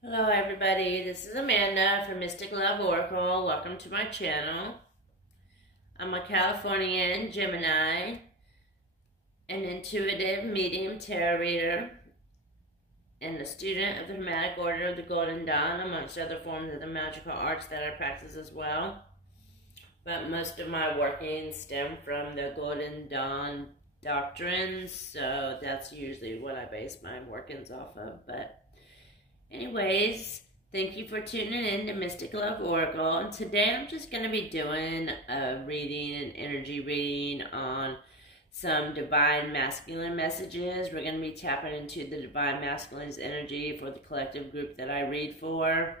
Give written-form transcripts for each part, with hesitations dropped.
Hello everybody, this is Amanda from Mystic Love Oracle. Welcome to my channel. I'm a Californian Gemini, an intuitive medium tarot reader, and a student of the Hermetic Order of the Golden Dawn, amongst other forms of the magical arts that I practice as well. But most of my workings stem from the Golden Dawn doctrines, so that's usually what I base my workings off of. But anyways, thank you for tuning in to Mystic Love Oracle. And today I'm just going to be doing a reading, an energy reading on some divine masculine messages. We're going to be tapping into the divine masculine's energy for the collective group that I read for.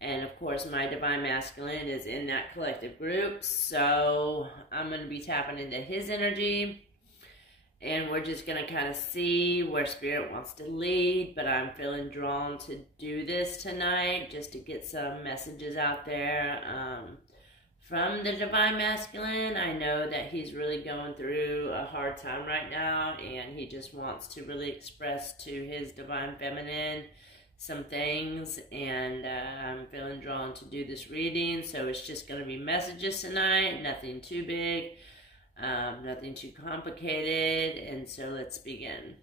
And of course, my divine masculine is in that collective group. So I'm going to be tapping into his energy. And we're just going to kind of see where Spirit wants to lead. But I'm feeling drawn to do this tonight just to get some messages out there from the Divine Masculine. I know that he's really going through a hard time right now. And he just wants to really express to his Divine Feminine some things. And I'm feeling drawn to do this reading. So it's just going to be messages tonight. Nothing too big. Nothing too complicated, and so let's begin.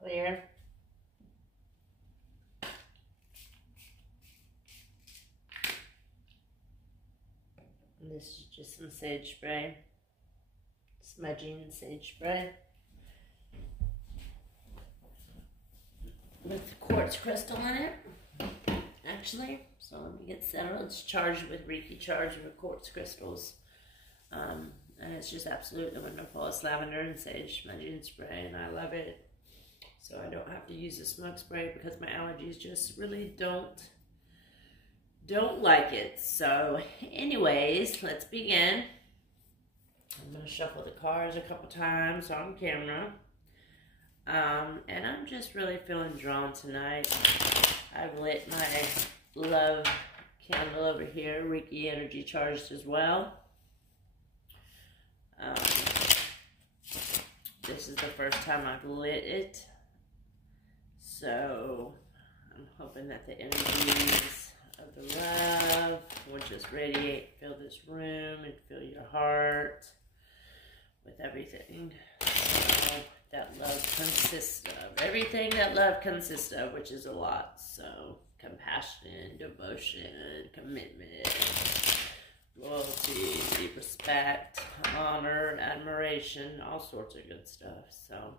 Clear. And this is just some sage spray, smudging sage spray with quartz crystal in it, actually. So let me get settled. It's charged with Reiki, charged with quartz crystals. And it's just absolutely wonderful. It's lavender and sage smudging spray, and I love it. So I don't have to use the smoke spray because my allergies just really don't like it. So anyways, let's begin. I'm going to shuffle the cards a couple times on camera. And I'm just really feeling drawn tonight. I've lit my love candle over here, Reiki energy charged as well. This is the first time I've lit it. So I'm hoping that the energies of the love will just radiate, fill this room, and fill your heart with everything that love consists of. Everything that love consists of, which is a lot. So compassion, devotion, commitment, loyalty, respect, honor, admiration, all sorts of good stuff. So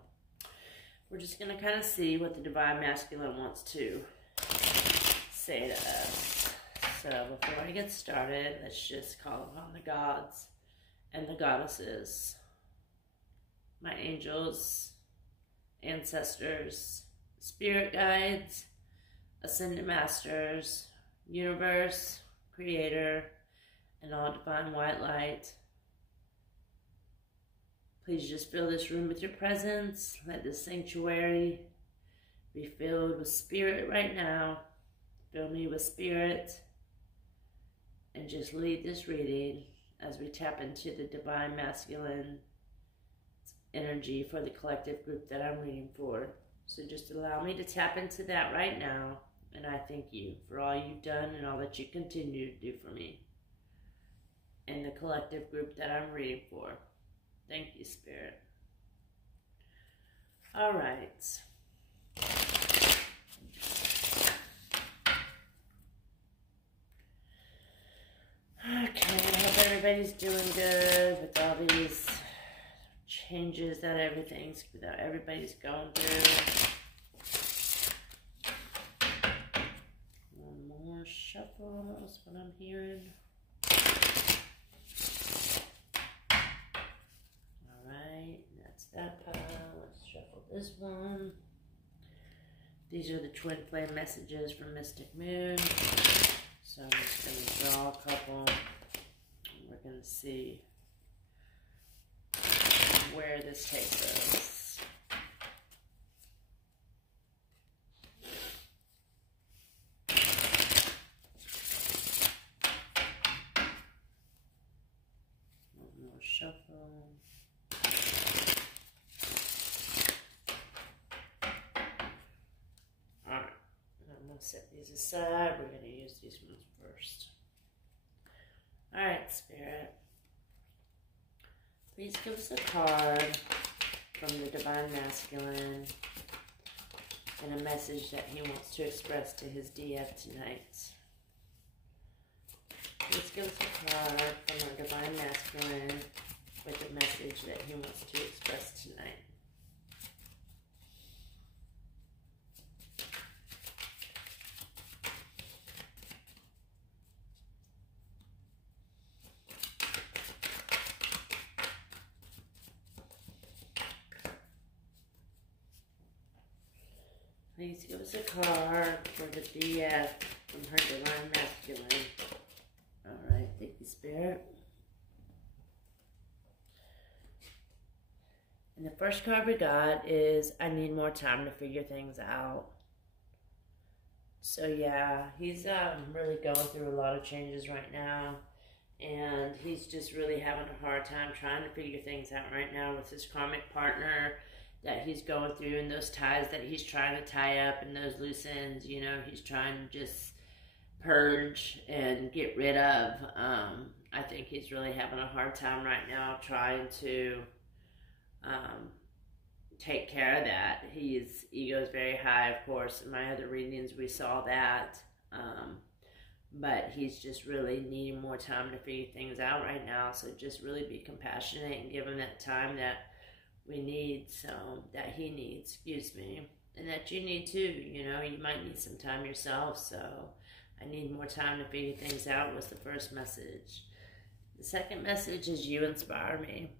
we're just going to kind of see what the Divine Masculine wants to say to us. So before I get started, let's just call upon the gods and the goddesses, my angels, ancestors, spirit guides, ascended masters, universe, creator, and all divine white light. Please just fill this room with your presence. Let this sanctuary be filled with spirit right now. Fill me with spirit. And just lead this reading as we tap into the Divine Masculine energy for the collective group that I'm reading for. So just allow me to tap into that right now. And I thank you for all you've done and all that you continue to do for me and the collective group that I'm reading for. Thank you, Spirit. All right. Okay, I hope everybody's doing good with all these changes that everybody's going through. One more shuffle, that's what I'm hearing. That pile. Let's shuffle this one. These are the twin flame messages from Mystic Moon. So I'm just going to draw a couple. We're going to see where this takes us. One more shuffle. Alright, I'm going to set these aside. We're going to use these ones first. Alright, Spirit. Please give us a card from the Divine Masculine and a message that he wants to express to his DF tonight. Please give us a card from our Divine Masculine with a message that he wants to express tonight. Please give us a card for the DF from her Divine Masculine. Alright, thank you, Spirit. And the first card we got is, I need more time to figure things out. So yeah, he's really going through a lot of changes right now. And he's just really having a hard time trying to figure things out right now with his karmic partner that he's going through, and those ties that he's trying to tie up and those loose ends, you know, he's trying to just purge and get rid of. I think he's really having a hard time right now trying to take care of that. His ego is very high, of course. In my other readings, we saw that. But he's just really needing more time to figure things out right now. So just really be compassionate and give him that time that we need, so that he needs, excuse me, and that you need too. You know, you might need some time yourself. So I need more time to figure things out was the first message. The second message is, you inspire me.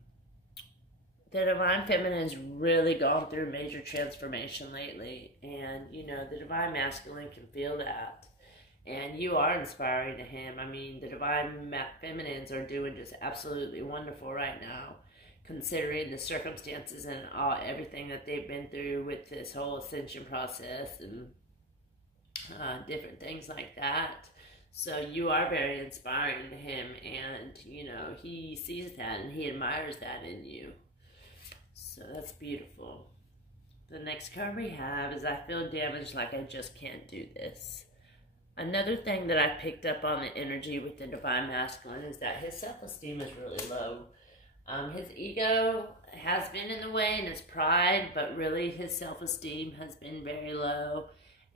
The Divine Feminine has really gone through major transformation lately, and you know, the Divine Masculine can feel that, and you are inspiring to him. I mean, the Divine Feminines are doing just absolutely wonderful right now, considering the circumstances and everything that they've been through with this whole ascension process and different things like that. So you are very inspiring to him, and you know, he sees that and he admires that in you. So that's beautiful. The next card we have is, I feel damaged, like I just can't do this. Another thing that I picked up on the energy with the Divine Masculine is that his self-esteem is really low. His ego has been in the way, and his pride, but really his self-esteem has been very low.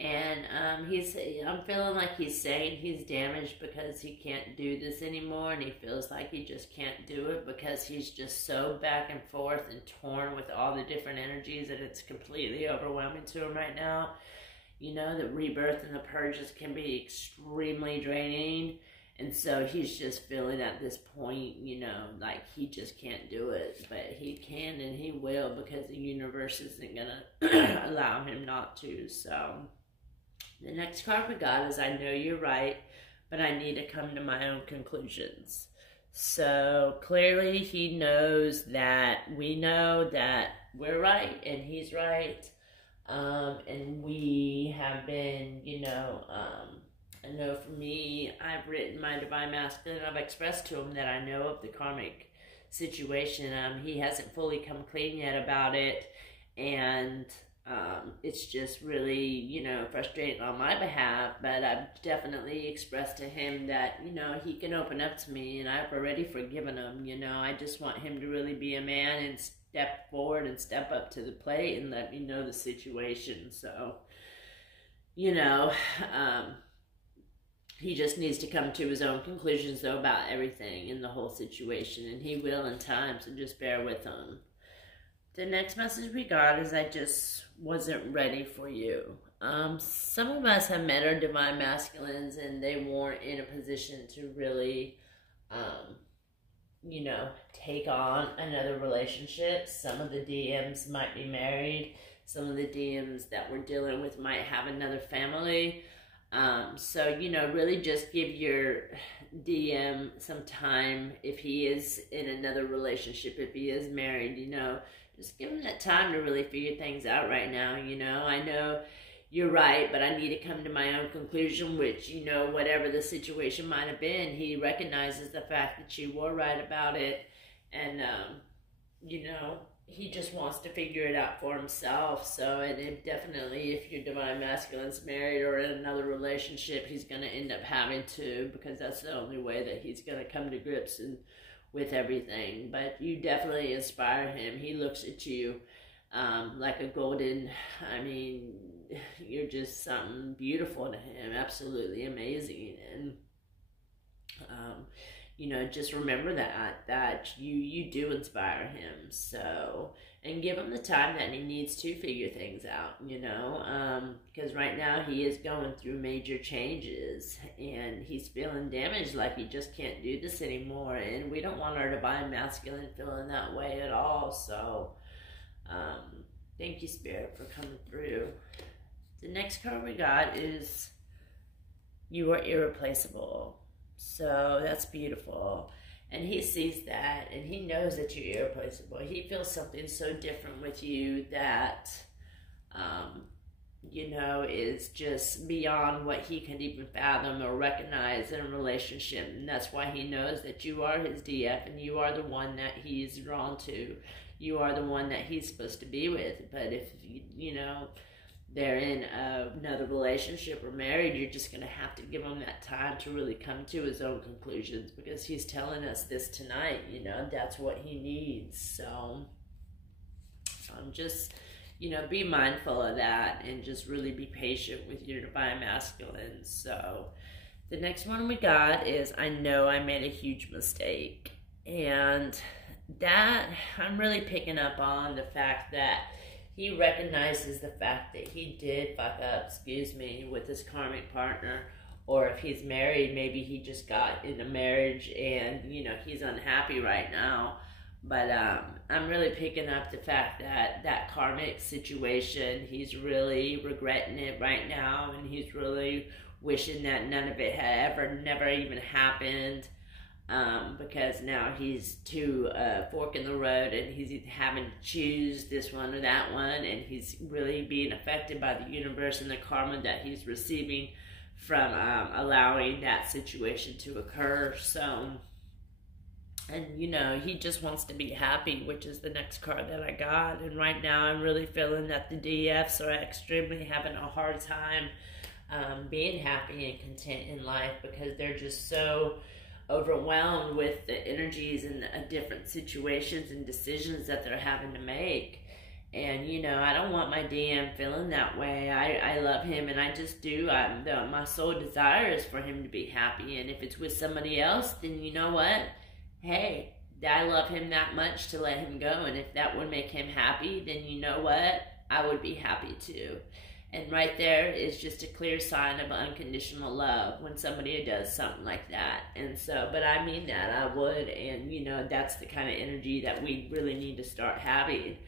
And I'm feeling like he's saying he's damaged because he can't do this anymore, and he feels like he just can't do it because he's just so back and forth and torn with all the different energies that it's completely overwhelming to him right now. You know, the rebirth and the purges can be extremely draining. And so he's just feeling at this point, you know, like he just can't do it. But he can and he will, because the universe isn't going to allow him not to. So the next card we got is, I know you're right, but I need to come to my own conclusions. So clearly he knows that we know that we're right and he's right. And we have been, you know, I know for me, I've written my Divine Masculine, I've expressed to him that I know of the karmic situation. He hasn't fully come clean yet about it, and it's just really, you know, frustrating on my behalf, but I've definitely expressed to him that, you know, he can open up to me, and I've already forgiven him. You know, I just want him to really be a man and step forward and step up to the plate and let me know the situation. So, you know, he just needs to come to his own conclusions, though, about everything in the whole situation, and he will in time, so just bear with him. The next message we got is, I just wasn't ready for you. Some of us have met our Divine Masculines, and they weren't in a position to really, you know, take on another relationship. Some of the DMs might be married. some of the DMs that we're dealing with might have another family. So, you know, really just give your DM some time if he is in another relationship, if he is married, you know, just give him that time to really figure things out right now, you know. I know you're right, but I need to come to my own conclusion, which, you know, whatever the situation might have been, he recognizes the fact that you were right about it, and, you know, he just wants to figure it out for himself. So, and it definitely, if your divine masculine's married or in another relationship, he's going to end up having to, because that's the only way that he's going to come to grips with everything. But you definitely inspire him. He looks at you like a golden, I mean, you're just something beautiful to him, absolutely amazing. And you know, just remember that you do inspire him. So, and give him the time that he needs to figure things out, you know, because right now he is going through major changes and he's feeling damaged, like he just can't do this anymore. And we don't want our divine masculine feeling that way at all. So thank you, Spirit, for coming through. The next card we got is you are irreplaceable. So that's beautiful. And he sees that and he knows that you're irreplaceable. He feels something so different with you that, you know, is just beyond what he can even fathom or recognize in a relationship. And that's why he knows that you are his DF and you are the one that he's drawn to. You are the one that he's supposed to be with. But if, you know, they're in another relationship or married, you're just going to have to give him that time to really come to his own conclusions, because he's telling us this tonight, you know, that's what he needs. So just, you know, be mindful of that and just really be patient with your divine masculine. So the next one we got is, I know I made a huge mistake. And that, I'm really picking up on the fact that he recognizes the fact that he did fuck up, with his karmic partner. Or if he's married, maybe he just got in a marriage and, you know, he's unhappy right now. But I'm really picking up the fact that that karmic situation, he's really regretting it right now. And he's really wishing that none of it had never even happened. Because now he's to a fork in the road and he's having to choose this one or that one, and he's really being affected by the universe and the karma that he's receiving from allowing that situation to occur. So, and you know, he just wants to be happy, which is the next card that I got. And right now I'm really feeling that the DFs are extremely having a hard time being happy and content in life, because they're just so overwhelmed with the energies and different situations and decisions that they're having to make. And you know, I don't want my DM feeling that way. I love him, and I just do. My sole desire is for him to be happy. And if it's with somebody else, then you know what, hey, I love him that much to let him go. And if that would make him happy, then you know what, I would be happy too. And right there is just a clear sign of unconditional love when somebody does something like that. And so, but I mean that, I would. And, you know, that's the kind of energy that we really need to start having.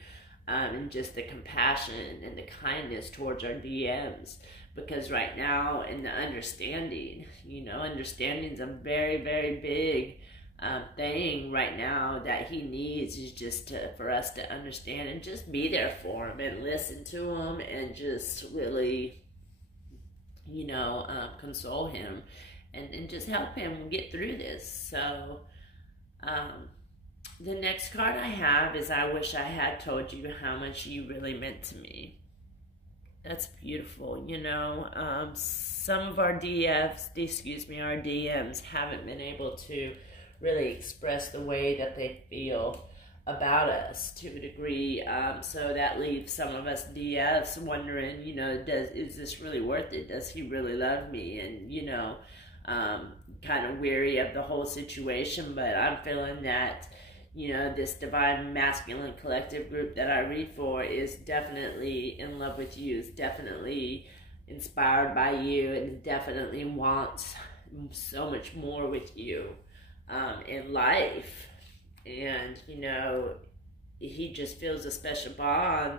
And just the compassion and the kindness towards our DMs. Because right now, in the understanding, you know, understanding is a very, very big thing right now that he needs, is just for us to understand and just be there for him and listen to him and just really, you know, console him and just help him get through this. So the next card I have is, I wish I had told you how much you really meant to me. That's beautiful. You know, some of our our DMs haven't been able to really express the way that they feel about us to a degree. So that leaves some of us DFs wondering, you know, is this really worth it? Does he really love me? And, you know, kind of weary of the whole situation. But I'm feeling that, you know, this divine masculine collective group that I read for is definitely in love with you, is definitely inspired by you, and definitely wants so much more with you in life. And, you know, he just feels a special bond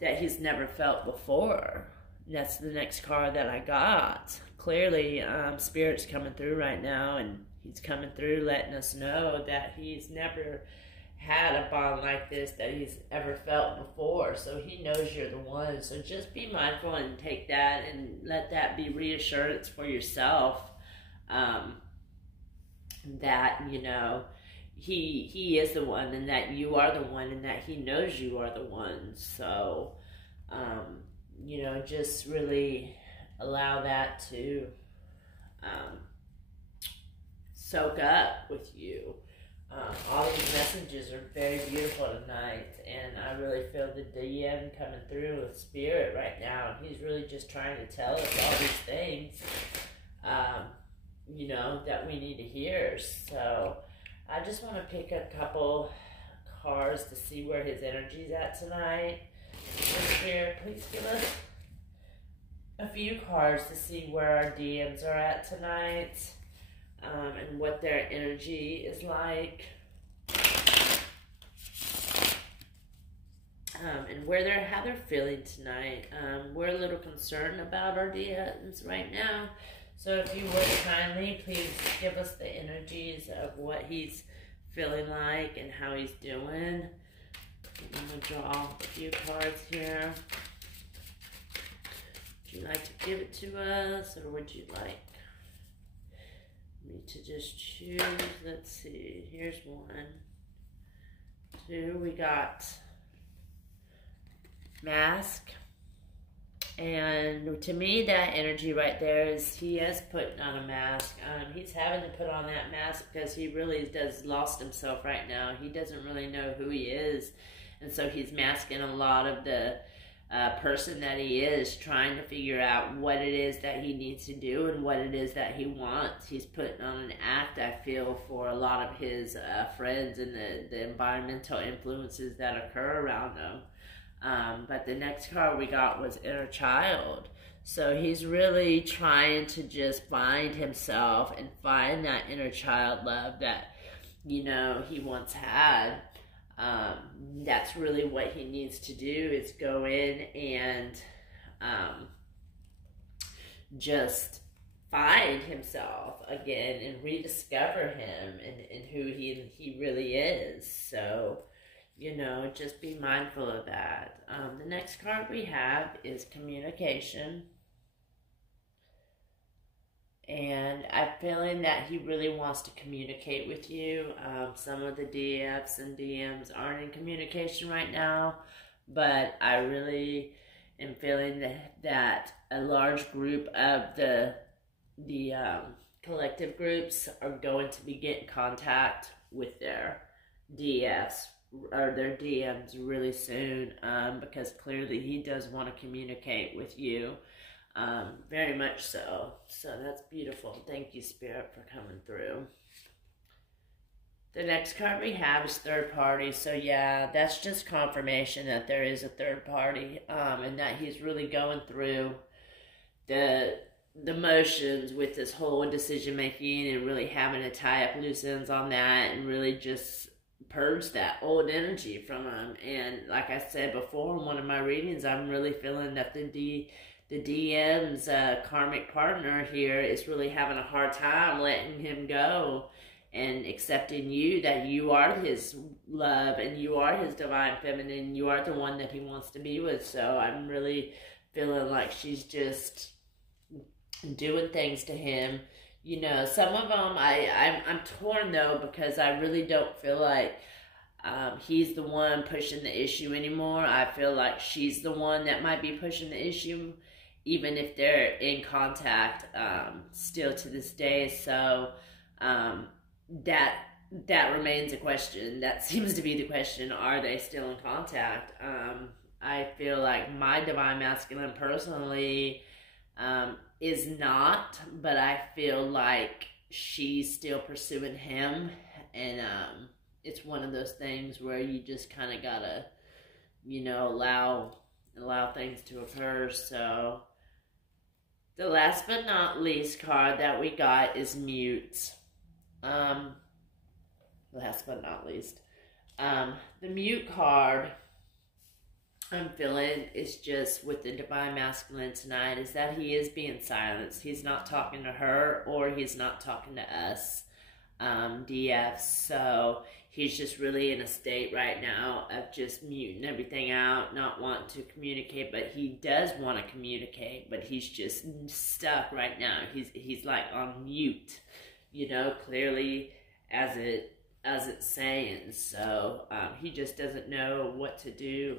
that he's never felt before. That's the next card that I got. Clearly, Spirit's coming through right now, and he's coming through letting us know that he's never had a bond like this that he's ever felt before. So he knows you're the one. So just be mindful and take that and let that be reassurance for yourself, that, you know, he is the one, and that you are the one, and that he knows you are the one. So, you know, just really allow that to soak up with you. All these messages are very beautiful tonight, and I really feel the DM coming through with Spirit right now. He's really just trying to tell us all these things, you know, that we need to hear. So I just want to pick a couple cards to see where his energy's at tonight. Spirit, please give us a few cards to see where our DMs are at tonight, and what their energy is like, and how they're feeling tonight. We're a little concerned about our DMs right now, so if you would kindly please give us the energies of what he's feeling like and how he's doing. I'm going to draw a few cards here. Would you like to give it to us, or would you like me to just choose? Let's see. Here's 1, 2. We got Mask. And to me, that energy right there is he is putting on a mask. He's having to put on that mask because he really does lost himself right now. He doesn't really know who he is. And so he's masking a lot of the person that he is, trying to figure out what it is that he needs to do and what it is that he wants. He's putting on an act, I feel, for a lot of his friends and the environmental influences that occur around him. But the next card we got was Inner Child. So he's really trying to just find himself and find that inner child love that, you know, he once had. That's really what he needs to do, is go in and just find himself again and rediscover him and who he really is. So, you know, just be mindful of that. The next card we have is Communication. And I'm feeling that he really wants to communicate with you. Some of the DFs and DMs aren't in communication right now, but I really am feeling that a large group of the collective groups are going to be getting contact with their DFs or their DMs really soon, because clearly he does want to communicate with you. Very much so. So that's beautiful. Thank you, Spirit, for coming through. The next card we have is third party. So yeah, that's just confirmation that there is a third party, and that he's really going through the motions with this whole decision making and really having to tie up loose ends on that and really just purge that old energy from him. And like I said before in one of my readings, I'm really feeling that the DM's karmic partner here is really having a hard time letting him go and accepting you, that you are his love and you are his divine feminine, you are the one that he wants to be with. So I'm really feeling like she's just doing things to him. You know, some of them I'm torn though, because I really don't feel like he's the one pushing the issue anymore. I feel like she's the one that might be pushing the issue, even if they're in contact still to this day. So that remains a question. That seems to be the question. Are they still in contact? I feel like my divine masculine personally is not, but I feel like she's still pursuing him. And it's one of those things where you just kind of gotta, you know, allow things to occur. So the last but not least card that we got is Mute. Last but not least, the Mute card I'm feeling is just with the Divine Masculine tonight is that he is being silenced. He's not talking to her, or he's not talking to us, DFs. So he's just really in a state right now of just muting everything out, not wanting to communicate, but he does want to communicate, but he's just stuck right now. He's like on mute, you know, clearly as it's saying. So he just doesn't know what to do.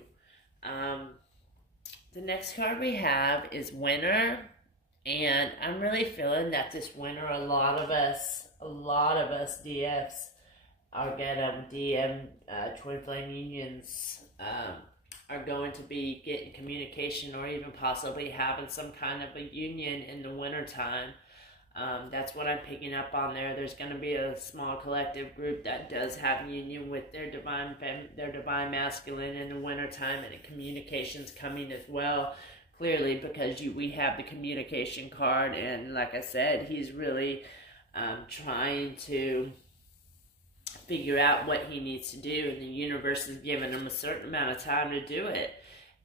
The next card we have is Winter, and I'm really feeling that this winter, a lot of us DFs are gonna DM twin flame unions, are going to be getting communication, or even possibly having some kind of a union in the winter time. That's what I'm picking up on there. There's going to be a small collective group that does have union with their divine masculine in the wintertime, and communication's coming as well, clearly, because we have the communication card, and like I said, he's really trying to figure out what he needs to do, and the universe is giving him a certain amount of time to do it.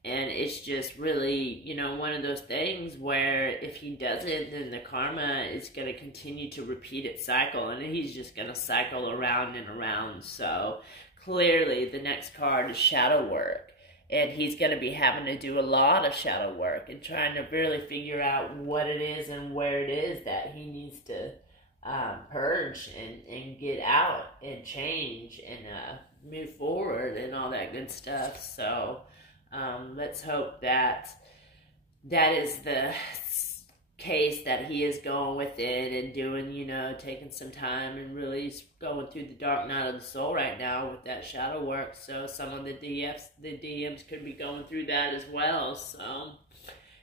And it's just really, you know, one of those things where if he doesn't, then the karma is going to continue to repeat its cycle, and he's just going to cycle around and around. So clearly the next card is shadow work, and he's going to be having to do a lot of shadow work and trying to really figure out what it is and where it is that he needs to purge and get out and change and move forward and all that good stuff. So let's hope that that is the case, that he is going within and doing, you know, taking some time and really going through the dark night of the soul right now with that shadow work. So some of the DMs could be going through that as well. So,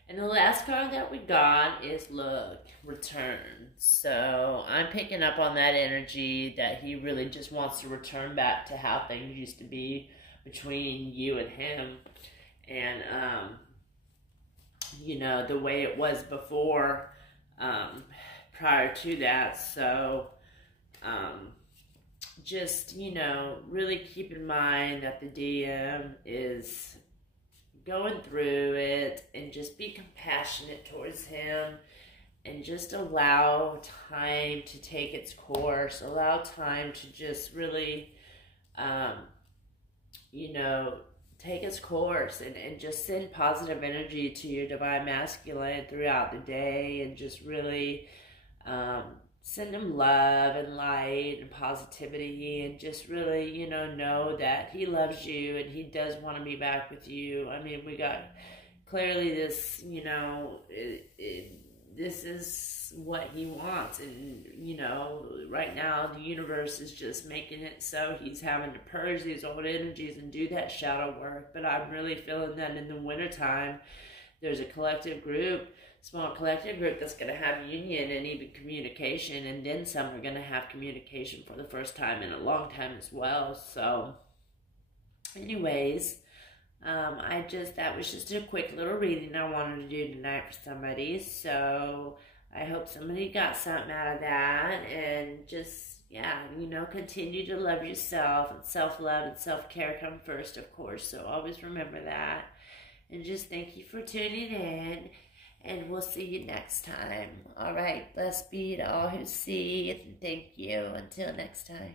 and the last card that we got is look, return. So I'm picking up on that energy that he really just wants to return back to how things used to be between you and him. And, you know, the way it was before, prior to that. So, just, you know, really keep in mind that the DM is going through it, and just be compassionate towards him, and just allow time to take its course. Allow time to just really, you know, take its course, and just send positive energy to your divine masculine throughout the day, and just really send him love and light and positivity, and just really, you know that he loves you and he does want to be back with you. I mean, we got clearly this, you know, this is what he wants, and, you know, right now the universe is just making it so he's having to purge these old energies and do that shadow work. But I'm really feeling that in the wintertime, there's a collective group, small collective group, that's going to have union and even communication, and then some are going to have communication for the first time in a long time as well. So anyways, that was just a quick little reading I wanted to do tonight for somebody. So I hope somebody got something out of that, and just, yeah, you know, continue to love yourself, and self-love and self-care come first, of course. So always remember that. And just thank you for tuning in, and we'll see you next time. All right, blessed be to all who see, and thank you. Until next time.